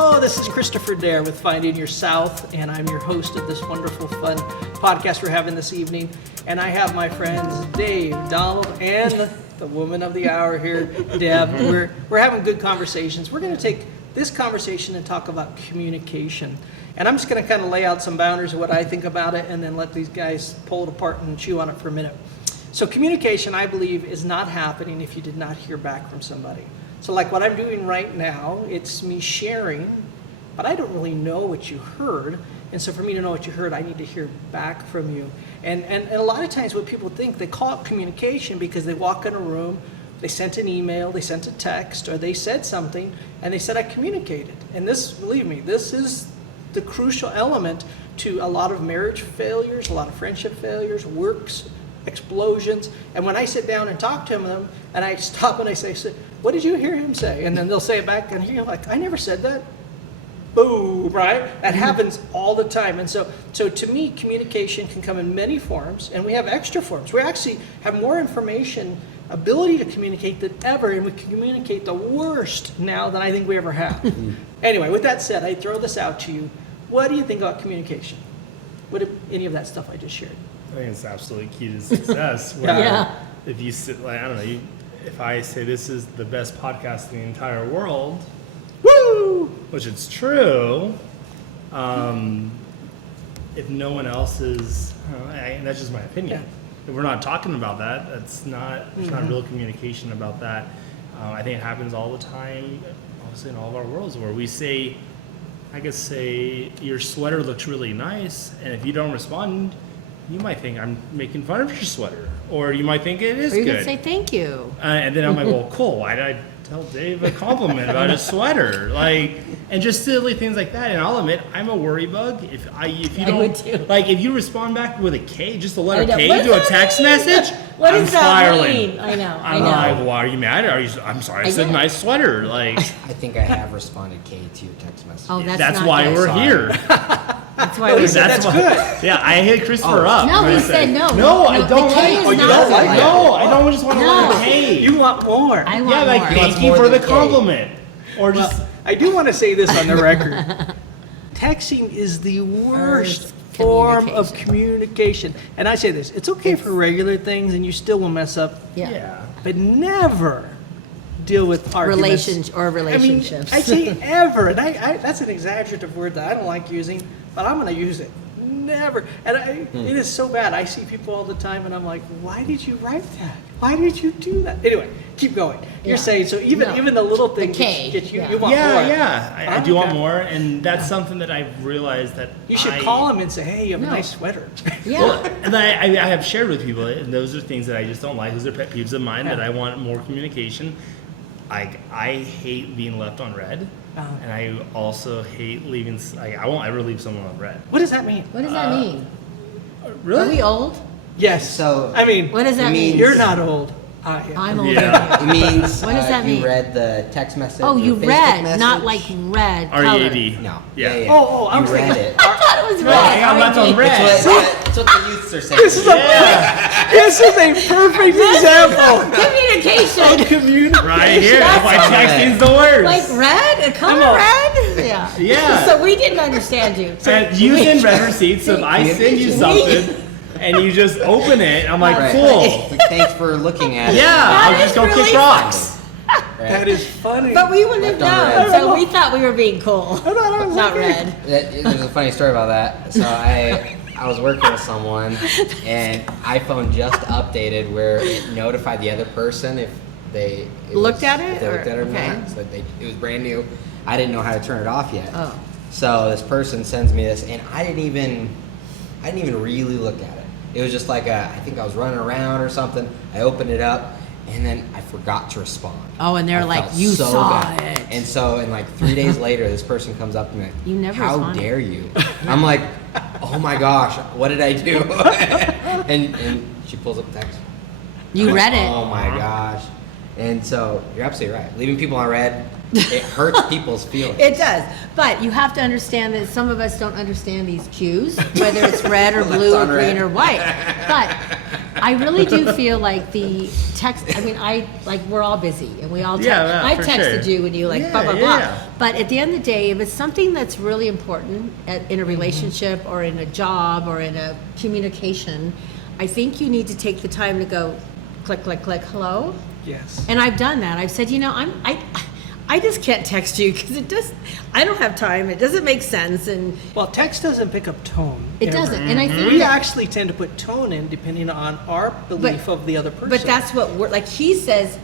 Hello, this is Kristopher Dahir with Finding Your South, and I'm your host of this wonderful, fun podcast we're having this evening. And I have my friends Dave, Donald, and the woman of the hour here, Deb. We're having good conversations. We're going to take this conversation and talk about communication. And I'm just going to kind of lay out some boundaries of what I think about it, and then let these guys pull it apart and chew on it for a minute. So communication, I believe, is not happening if you did not hear back from somebody. So like what I'm doing right now, it's me sharing, but I don't really know what you heard. And so for me to know what you heard, I need to hear back from you. And a lot of times what people think, they call it communication because they walk in a room, they sent an email, they sent a text, or they said something, and they said, I communicated. And this, believe me, this is the crucial element to a lot of marriage failures, a lot of friendship failures, works explosions. And when I sit down and talk to them, and I stop and I say, what did you hear him say? And then they'll say it back, and you're like, I never said that. Boom, right? That happens all the time. And so to me, communication can come in many forms, and we have extra forms. We actually have more information, ability to communicate than ever, and we can communicate the worst now than I think we ever have. Anyway, with that said, I throw this out to you. What do you think about communication? What did any of that stuff I just shared? I think it's absolutely key to success. If you sit, like, I don't know, if I say this is the best podcast in the entire world, woo, which it's true, if no one else is, that's just my opinion. If we're not talking about that, that's not, there's not real communication about that. I think it happens all the time, obviously in all of our worlds, where we say, I guess say, your sweater looks really nice, and if you don't respond, you might think I'm making fun of your sweater, or you might think it is good. Or you could say thank you. And then I'm like, well, cool. Why did I tell Dave a compliment about his sweater? Like, and just silly things like that. And I'll admit, I'm a worry bug. If you don't, would too. like, if you respond back with a K, just the letter I know. K What to a does text that mean? message, What I'm does that spiraling. mean? I know. I'm like, why are you mad? I'm sorry, I said know. nice sweater. Like, I think I have responded K to your text message. Oh, that's not why good. we're here. That's why we're That's why, good. Yeah, I hit Christopher up. No, when he I said no. No, I don't the K like. is Oh, you not don't like good. No, I don't just want to No. like a K. You want more. I want Yeah, like more. thank you more for the than K. compliment. Or just Well, I do want to say this on the record. Texting is the worst Worst form of communication. And I say this, it's okay for regular things and you still will mess up, Yeah. but never deal with arguments. Relationships. I say ever, and I that's an exaggerative word that I don't like using, but I'm going to use it. Never. And it is so bad. I see people all the time, and I'm like, why did you write that? Why did you do that? Anyway, keep going. You're Yeah. saying, so even the little thing K, gets you, yeah. you want more. I do like want that. more, and that's something that I've realized that You should call him and say, hey, you have a No. nice sweater. Yeah. Well, and I have shared with people, and those are things that I just don't like. Those are pet peeves of mine that I want more communication. I hate being left on red, and I also hate leaving. I won't ever leave someone on red. What does that mean? What does that mean? Really? Are we old? Yes. So- I mean, What does that mean? you're not old. I am. I'm older. Yeah. It means What does that mean? you read the text message. Oh, or you Facebook read, message. not like red color. R-E-A-D. No. Yeah. Oh, I you was read thinking- it. I thought it was No, red. I got left on red. That's what the youths are saying. This is this is a perfect example Communication. of community. Right here. That's why That's texting's the worst. Like red? A color Come on. red? Yeah. Yeah. So we didn't understand you. And you send red receipts, so if I send you something and you just open it, I'm like, Right. cool. Like, thanks for looking at it. Yeah, That I'll just is go really kick rocks. Right. That is funny. But we wouldn't have Left on known, red. so we thought we were being cool. Not red. There's a funny story about that. So I was working with someone, and iPhone just updated where it notified the other person if they Looked at it, if they looked or- at it or okay. not. So it was brand new. I didn't know how to turn it off yet. Oh. So this person sends me this, and I didn't even really look at it. It was just like I think I was running around or something. I opened it up, and then I forgot to respond. Oh, and they're I like, felt you so saw bad. it. And so, and like 3 days later, this person comes up to me. You never How responded." dare you? I'm like, oh my gosh, what did I do? and she pulls up the text. You I'm read like, it. Oh my gosh. And so you're absolutely right. Leaving people on red, it hurts people's feelings. It does, but you have to understand that some of us don't understand these cues, whether it's red or blue or on green red. or white. But I really do feel like the text. I mean, we're all busy and we all. Yeah, I've for texted sure. you and you like Yeah, blah blah yeah, blah. yeah. But at the end of the day, if it's something that's really important in a relationship or in a job or in a communication, I think you need to take the time to go, click, click, click, hello. Yes. And I've done that. I've said, I just can't text you because I don't have time. It doesn't make sense, and Well, text doesn't pick up tone. it ever. doesn't. And I think We that, actually tend to put tone in depending on our belief of the other person. but that's what we're like. He says,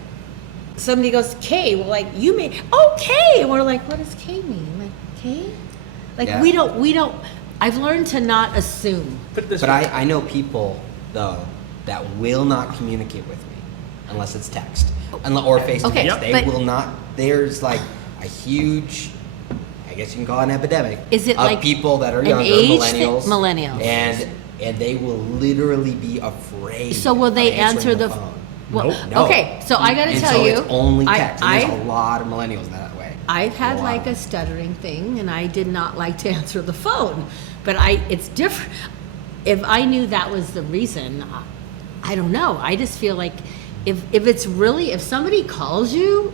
somebody goes, K. Well, like you may, okay. And we're like, what does K mean? Like K? Like Yeah. we don't. I've learned to not assume. Put it this But way. I know people though that will not communicate with me unless it's text or face to Okay, face. yep. They but- will not. There's like a huge, I guess you can call it an epidemic. Is it of like people that are an younger, age millennials, thing? Millennials. and they will literally be afraid. So will of they answering answer the? phone? Well, Nope. No. okay. So I got to And tell so you, it's only I- text. And there's I- a lot of millennials that way. I've had A lot. like a stuttering thing, and I did not like to answer the phone. But it's different. If I knew that was the reason, I don't know. I just feel like if it's really, if somebody calls you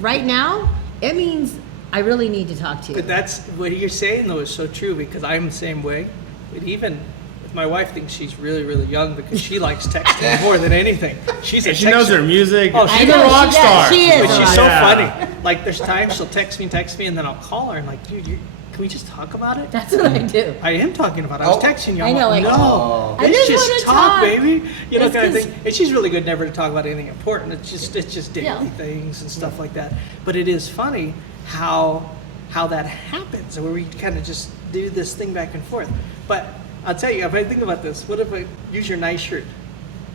right now, it means I really need to talk to you. But that's what you're saying though is so true because I'm the same way. But even my wife thinks she's really, really young because she likes texting more than anything. She's a And she knows texter. her music. Oh, She's I a know, rock she does. star. She is But a she's rock so Yeah. funny. Like there's times she'll text me, and then I'll call her and like, dude, can we just talk about it? That's what I do. I am talking about it. I was Oh. texting you. I I'm know, like, like, no, I let's just just wanna talk, talk. baby. You know, It's kind of 'cause- thing. And she's really good never to talk about anything important. It's just daily Yeah. things and stuff like that. But it is funny how that happens, where we kind of just do this thing back and forth. But I'll tell you, if I think about this, what if I use your nice shirt?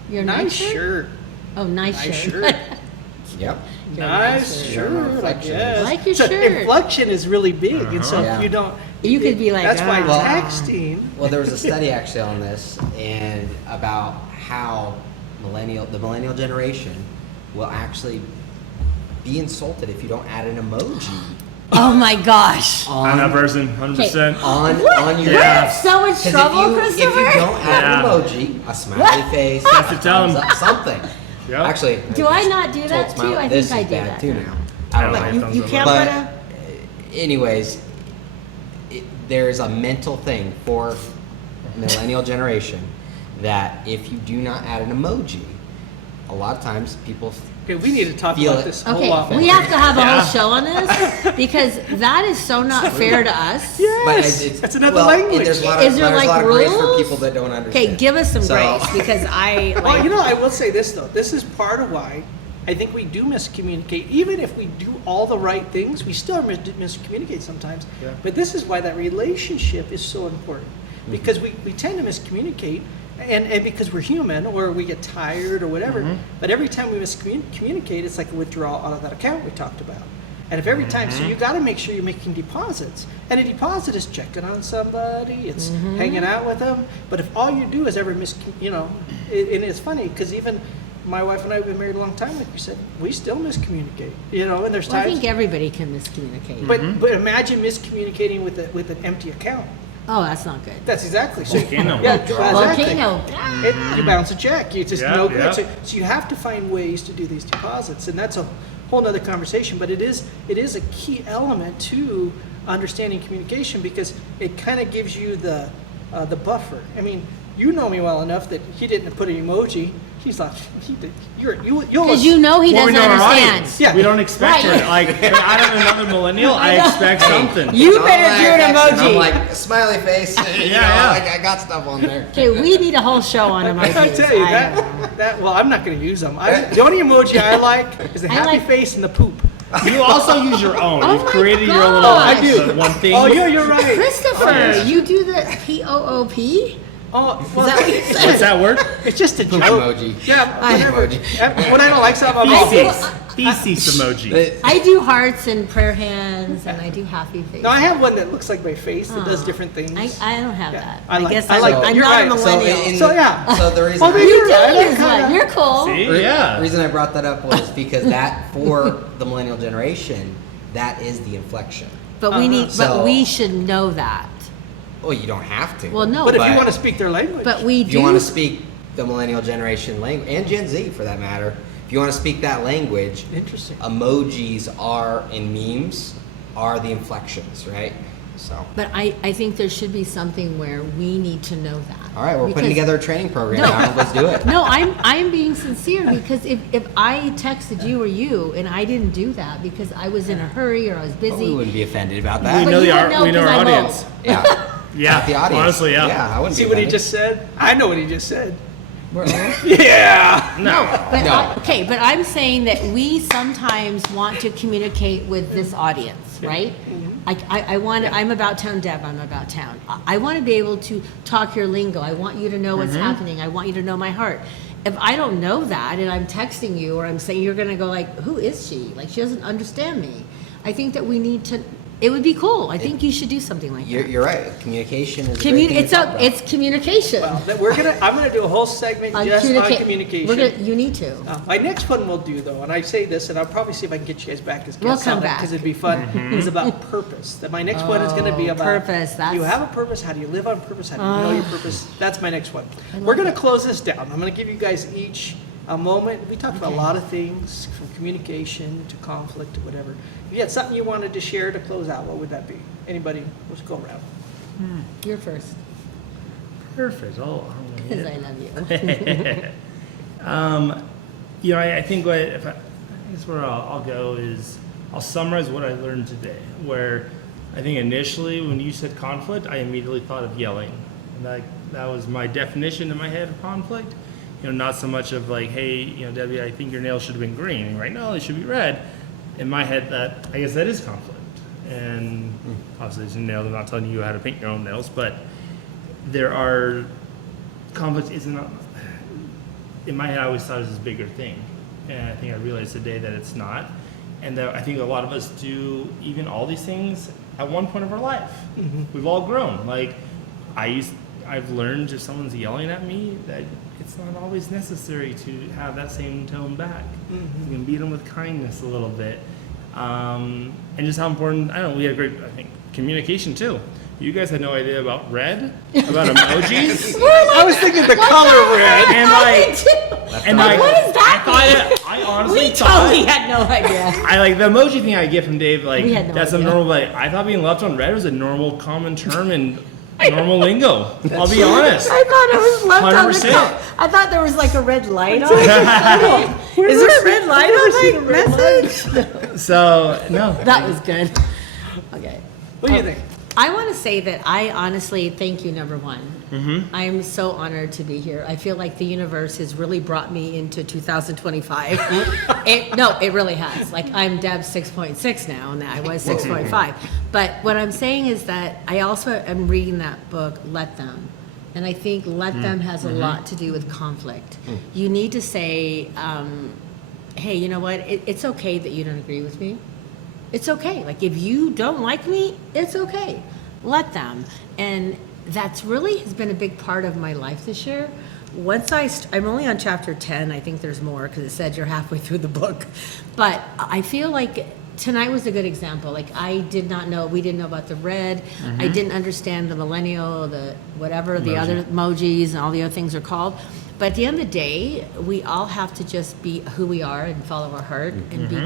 Your Nice shirt. Oh, nice Nice shirt. shirt. Yep. Your Nice shirt. shirt, I Inflection. guess. Like your so shirt. inflection is really big, and so Yeah. if you don't, You could be like, that's why "Ah." texting. Well, there was a study actually on this and about how the millennial generation will actually be insulted if you don't add an emoji Oh my gosh. I'm that on person, 100%. on your We're Yeah. in so much 'Cause trouble, if you Christopher. don't add an Yeah. emoji, a smiley face, a have to tell 'em. thumbs up, something. Yep. Actually, Do I not do told that Smiley, too? I this think I is do bad that too now. now. I don't Like, like you thumbs up. can't But put a. anyways, there's a mental thing for millennial generation that if you do not add an emoji, a lot of times people Okay, we need to talk Feel about it. this a whole Okay, lot more. we have to have a Yeah. whole show on this because that is so not fair to us. Yes, it's that's another well, language. There's a lot of, Is there, there's like, a lot of grace for rules? people that don't understand. Okay, give us some So- grace because I like. Well, you know, I will say this though. This is part of why I think we do miscommunicate. Even if we do all the right things, we still miscommunicate sometimes. Yeah. But this is why that relationship is so important. Because we tend to miscommunicate and because we're human or we get tired or whatever. But every time we miscommunicate, it's like a withdrawal out of that account we talked about. And if every time, so you got to make sure you're making deposits. And a deposit is checking on somebody, it's hanging out with them. But if all you do is ever and it's funny because even my wife and I have been married a long time, like you said, we still miscommunicate. And there's Well, I times. think everybody can miscommunicate. But imagine miscommunicating with an empty account. Oh, that's not good. That's exactly so. Volcano. Yeah, exactly. Volcano. You bounce a check. You just Yeah, no good. yeah. So you have to find ways to do these deposits, and that's a whole nother conversation. But it is a key element to understanding communication because it kind of gives you the buffer. I mean, you know me well enough that he didn't put an emoji. He's like, you'll. Because you know he Well, we doesn't know our understand. audience. Yeah. We don't expect Right. it. Like, out of another millennial, I know. expect something. You It's on better my do an text, and emoji. I'm like smiley face. Yeah. Like I got stuff on there. Okay, we need a whole show on emojis. I'll tell you I don't know. that. Well, I'm not going to use them. The only emoji I like is the I happy like- face and the poop. You also use your own. Oh You've my created your little gosh. I do. the one thing. Oh, you're right. Christopher, yeah. you do the POOP? Oh, well, that what you said? What's that word? it's just a Poop joke. emoji. Yeah, I- whenever. Emoji. When I don't like something, I'm all. Feces. Feces emoji. I do hearts and prayer hands, and I do happy faces. No, I have one that looks like my face that does Aw. different things. I don't have Yeah, that. I like- guess I like that. I'm You're not right. a So millennial. So, yeah. So the reason Well, maybe you you're right. do I use kinda- one. You're cool. See? Yeah. reason I brought that up was because that for the millennial generation, that is the inflection. But we need, So- but we should know that. Well, you don't have to. Well, no, But if you But- want to speak their language. But we If do. you want to speak the millennial generation language, and Gen Z for that matter, if you want to speak that language, Interesting. emojis are, in memes, are the inflections, right? So, But I think there should be something where we need to know that. all right, we're putting Because- together a training program No. now. Let's do it. No, I'm being sincere because if I texted you or you and I didn't do that because I was in a hurry or I was But we busy, wouldn't be offended about We that. But know you the wouldn't know we know our 'cause I'm audience. old. Yeah. Yeah, The audience. honestly, yeah. Yeah, I wouldn't See be what he offended. just said? I know what he just said. we're old. Yeah. No. But No. okay, but I'm saying that we sometimes want to communicate with this audience, right? I want to, I'm about town Deb, I'm about town. I want to be able to talk your lingo. I want you to know what's happening. I want you to know my heart. If I don't know that and I'm texting you or I'm saying, you're going to go like, who is she? Like, she doesn't understand me. I think that we need to, it would be cool. I think you should do something like that. You're right. Communication is a great thing to It's talk about. it's communication. Well, I'm gonna do a whole segment just on communication. You need to. My next one we'll do though, and I say this, and I'll probably see if I can get you guys back as We'll guests come on it, back. because it'd be fun, is about purpose. That my next one is gonna be about purpose, Do you that's- have a purpose? How do you live on purpose? How do you know your purpose? That's my next one. I We're love gonna it. close this down. I'm gonna give you guys each a moment. We talked about a Okay. lot of things, from communication to conflict to whatever. If you had something you wanted to share to close out, what would that be? Anybody? Let's go around. You're first, Perfect. because I love you. You know, I think what if I guess where I'll go is I'll summarize what I learned today. Where I think initially when you said conflict, I immediately thought of yelling, and that was my definition in my head of conflict. You know, not so much of like, hey, you know, Debbie, I think your nails should have been green. And right now they should be red. In my head, that I guess that is conflict. And obviously, it's nails. I'm not telling you how to paint your own nails, but there are conflicts. Is not in my head. I always thought it was this bigger thing, and I think I realized today that it's not. And that I think a lot of us do even all these things at one point of our life. We've all grown. Like I've learned if someone's yelling at me that it's not always necessary to have that same tone back. You can beat them with kindness a little bit. And just how important, I don't know, we had great, I think, communication too. You guys had no idea about red, about emojis. I was thinking the color red. And like, What does that I honestly We thought, totally had no idea. I like the emoji thing I get from Dave, like, We had no that's a idea. normal, like, I thought being left on red was a normal common term in normal lingo. I'll be honest. I thought it was left on the 100%. cup. I thought there was like a red light on it. Is there a red light on my message? So, no. That was good. Okay. What do you think? I want to say that I honestly thank you, number one. I'm so honored to be here. I feel like the universe has really brought me into 2025. It really has. Like, I'm Deb 6.6 now, and I was 6.5. But what I'm saying is that I also am reading that book, Let Them. And I think Let Them has a lot to do with conflict. You need to say, hey, you know what? It's okay that you don't agree with me. It's okay. Like, if you don't like me, it's okay. Let them. And that's really has been a big part of my life this year. Once I'm only on chapter 10. I think there's more because it said you're halfway through the book. But I feel like tonight was a good example. Like, we didn't know about the red. I didn't understand the millennial, the whatever, the other emojis and all the other things are called. But at the end of the day, we all have to just be who we are and follow our heart and be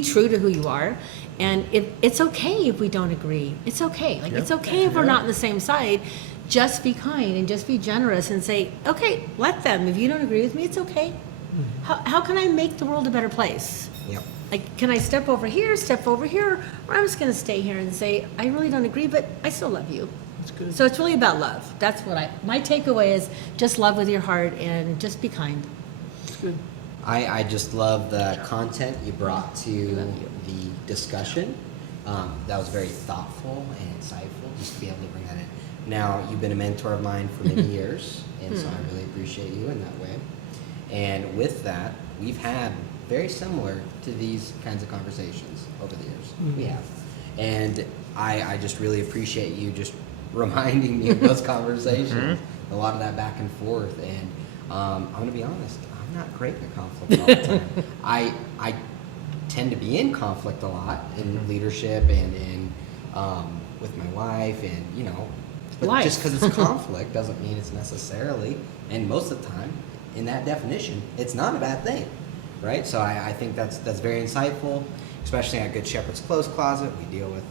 true to who you are. And if it's okay if we don't agree. It's okay. Like, it's okay if we're not on the same side. Just be kind and just be generous and say, okay, let them. If you don't agree with me, it's okay. How can I make the world a better place? Yep. Like, can I step over here, or I'm just going to stay here and say, I really don't agree, but I still love you. That's good. So it's really about love. That's what my takeaway is, just love with your heart and just be kind. That's good. I just love the content you brought to Love you. the discussion. That was very thoughtful and insightful, just to be able to bring that in. Now, you've been a mentor of mine for many years, and so I really appreciate you in that way. And with that, we've had very similar to these kinds of conversations over the years. We have. And I just really appreciate you just reminding me of those conversations, a lot of that back and forth. And I'm going to be honest, I'm not great at conflict all the time. I tend to be in conflict a lot in leadership and in with my wife, and you know, but Life. just because it's conflict doesn't mean it's necessarily, and most of the time, in that definition, it's not a bad thing, right? So I think that's very insightful, especially at Good Shepherd's Clothes Closet. We deal with,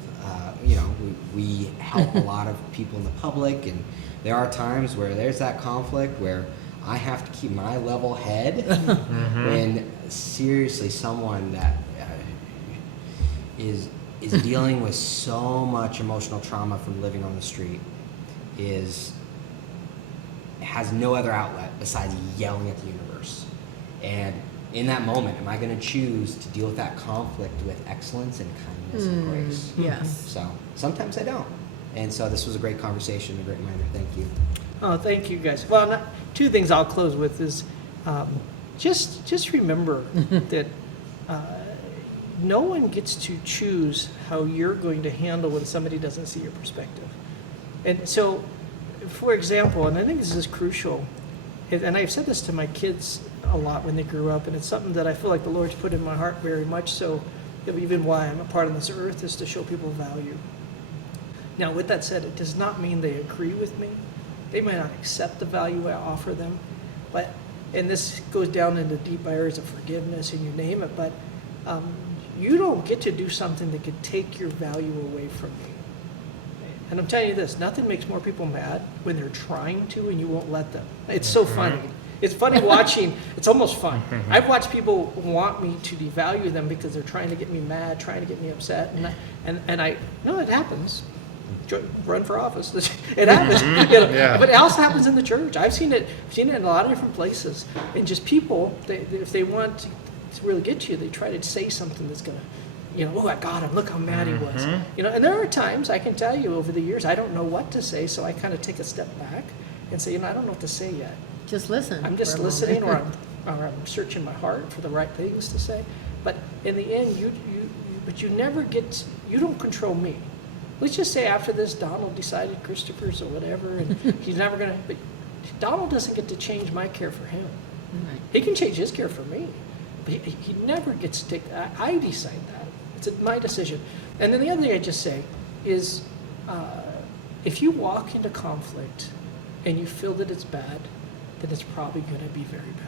you know, we help a lot of people in the public, and there are times where there's that conflict where I have to keep my level head when seriously someone that is dealing with so much emotional trauma from living on the street has no other outlet besides yelling at the universe. And in that moment, am I going to choose to deal with that conflict with excellence and kindness and grace? Yes. So sometimes I don't. And so this was a great conversation, a great reminder. Thank you. Oh, thank you guys. Well, two things I'll close with is just remember that no one gets to choose how you're going to handle when somebody doesn't see your perspective. And so, for example, and I think this is crucial, and I've said this to my kids a lot when they grew up, and it's something that I feel like the Lord's put in my heart very much so, that even why I'm a part of this earth is to show people value. Now, with that said, it does not mean they agree with me. They might not accept the value I offer them, but, and this goes down into deep areas of forgiveness and you name it, but you don't get to do something that could take your value away from me. And I'm telling you this, nothing makes more people mad when they're trying to and you won't let them. It's so funny. It's funny watching, it's almost fun. I've watched people want me to devalue them because they're trying to get me mad, trying to get me upset, and I know it happens. Run for office. It happens. You know? Yeah. But it also happens in the church. I've seen it in a lot of different places. And just people, if they want to really get you, they try to say something that's going to, you know, oh, I got him. Look how mad he was. You know, and there are times, I can tell you over the years, I don't know what to say, so I kind of take a step back and say, you know, I don't know what to say yet. Just listen. I'm just for a listening, moment. or I'm searching my heart for the right things to say. But in the end, you never get, you don't control me. Let's just say after this, Donald decided Kristopher's or whatever, and he's never going to, but Donald doesn't get to change my care for him. Right. He can change his care for me, but he never gets to take, I decide that. It's my decision. And then the other thing I just say is, if you walk into conflict and you feel that it's bad, then it's probably going to be very bad.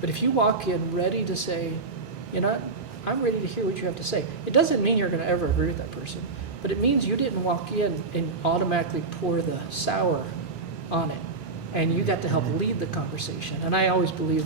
But if you walk in ready to say, you know, I'm ready to hear what you have to say, it doesn't mean you're going to ever agree with that person, but it means you didn't walk in and automatically pour the sour on it, and you got to help lead the conversation. And I always believe,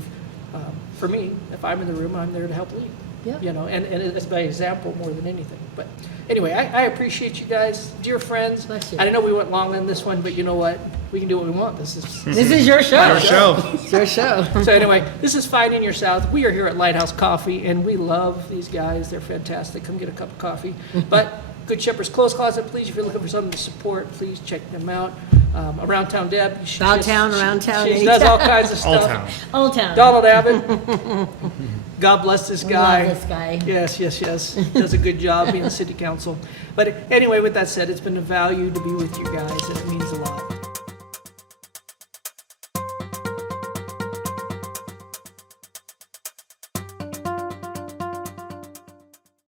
for me, if I'm in the room, I'm there to help lead. Yeah. You know, and it's by example more than anything. But anyway, I appreciate you guys, dear friends. Bless you. I know we went long on this one, but you know what? We can do what we want. This Is your show. Our show. It's your show. So anyway, this is Finding Your South. We are here at Lighthouse Coffee, and we love these guys. They're fantastic. Come get a cup of coffee. But Good Shepherd's Clothes Closet, please, if you're looking for something to support, please check them out. Around Town Deb. About town, around town, She anytime. does all kinds of All stuff. town. Old Town. Donald Abbott. God bless this We guy. love this guy. Yes. Does a good job being city council. But anyway, with that said, it's been a value to be with you guys, and it means a lot.